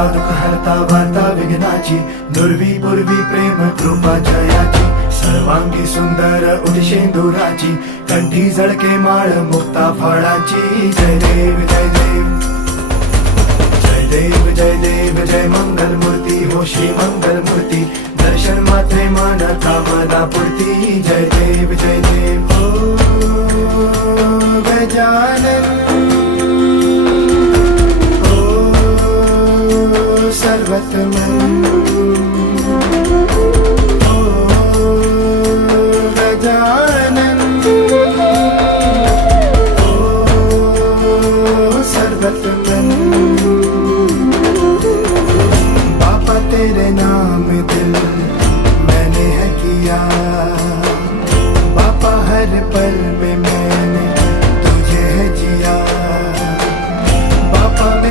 हरता दुःख हरता वार्ता विघ्नाची, दुर्वी पूर्वी प्रेम कृपा जयाची, सर्वांगी सुंदर उदिशेंदुराची, कंठी झळके माळ मुक्ता फळाची. जय देव जय देव जय देव जय देव जय मंगल मूर्ती हो श्री मंगल मूर्ती, दर्शन मात्रे मन कामना पूर्ती. जय देव जय देव हो गजानन हो सर्वतमन हो गजानन हो सर्वतमन. बापा तेरे नाम